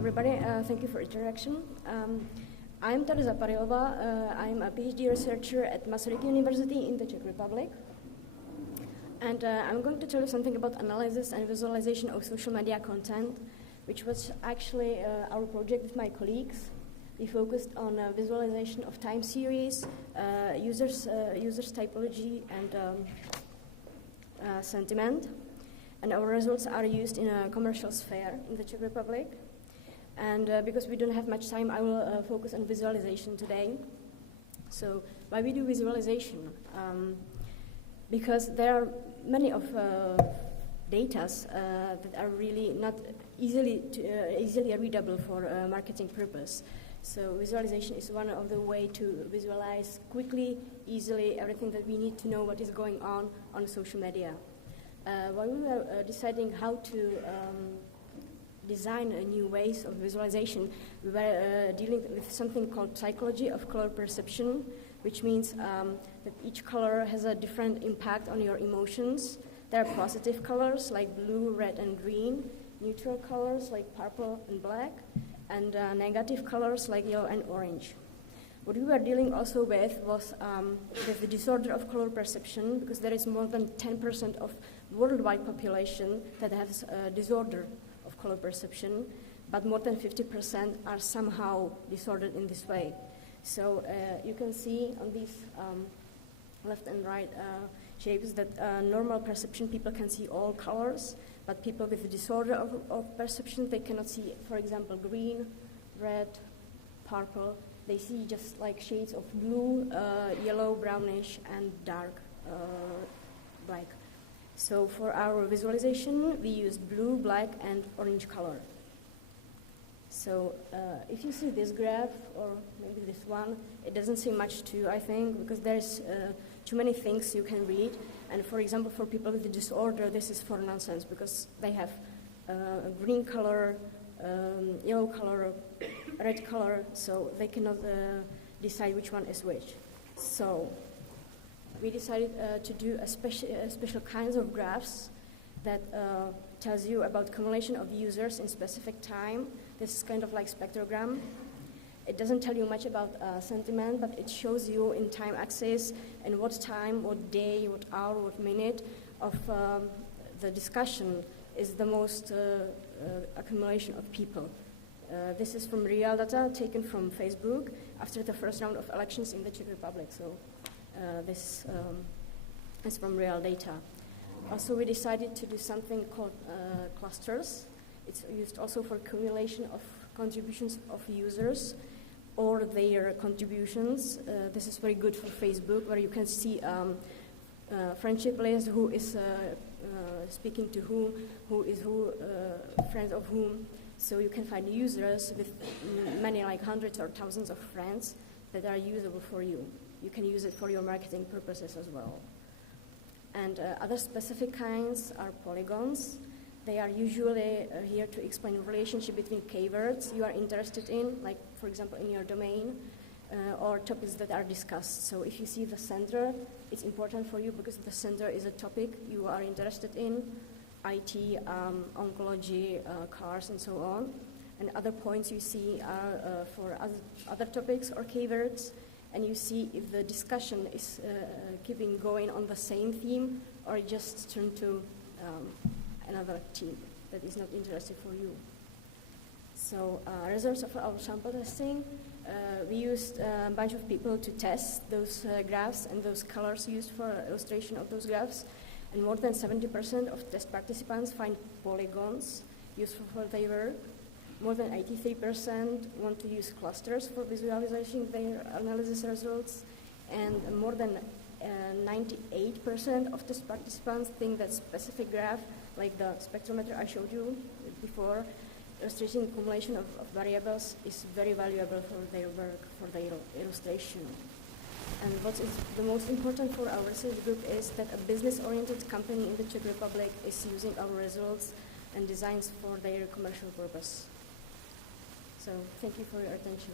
everybody. Thank you for introduction. I'm Tereza. I'm a PhD researcher at Masaryk University in the Czech Republic. And I'm going to tell you something about analysis and visualization of social media content, which was actually our project with my colleagues. We focused on visualization of time series, users typology, and sentiment. And our results are used in a commercial sphere in the Czech Republic. And because we don't have much time, I will focus on visualization today. So why we do visualization? Because there are many of data that are really not easily readable for marketing purpose. So visualization is one of the way to visualize quickly, easily, everything that we need to know what is going on social media. While we were deciding how to design new ways of visualization, we were dealing with something called psychology of color perception, which means that each color has a different impact on your emotions. There are positive colors like blue, red, and green, neutral colors like purple and black, and negative colors like yellow and orange. What we were dealing also with was the disorder of color perception, because there is more than 10% of worldwide population that has a disorder of color perception, but more than 50% are somehow disordered in this way. So you can see on these left and right shapes that normal perception people can see all colors, but people with a disorder of perception, they cannot see, for example, green, red, purple. They see just like shades of blue, yellow, brownish, and dark black. So for our visualization, we used blue, black, and orange color. So if you see this graph, or maybe this one, it doesn't say much to you, I think, because there's too many things you can read. And for example, for people with the disorder, this is for nonsense, because they have a green color, yellow color, red color, so they cannot decide which one is which. So we decided to do a special kinds of graphs that tells you about accumulation of users in specific time. This is kind of like spectrogram. It doesn't tell you much about sentiment, but it shows you in time axis and what time, what day, what hour, what minute of the discussion is the most accumulation of people. This is from real data taken from Facebook after the first round of elections in the Czech Republic. So this is from real data. Also, we decided to do something called clusters. It's used also for accumulation of contributions of users or their contributions. This is very good for Facebook, where you can see friendship list, who is speaking to whom, who is friends of whom. So you can find users with many, like hundreds or thousands of friends that are usable for you. You can use it for your marketing purposes as well. And other specific kinds are polygons. They are usually here to explain the relationship between keywords you are interested in, like, for example, in your domain, or topics that are discussed. So if you see the center, it's important for you because the center is a topic you are interested in, IT, oncology, cars, and so on. And other points you see are for other topics or keywords, and you see if the discussion is keeping going on the same theme or just turn to another team that is not interested for you. So results of our sample testing, we used a bunch of people to test those graphs and those colors used for illustration of those graphs, and more than 70% of test participants find polygons useful for their work. More than 83% want to use clusters for visualizing their analysis results, and more than 98% of test participants think that specific graph, like the spectrometer I showed you before, illustrating accumulation of variables, is very valuable for their work, for their illustration. And what is the most important for our research group is that a business-oriented company in the Czech Republic is using our results and designs for their commercial purpose. So thank you for your attention.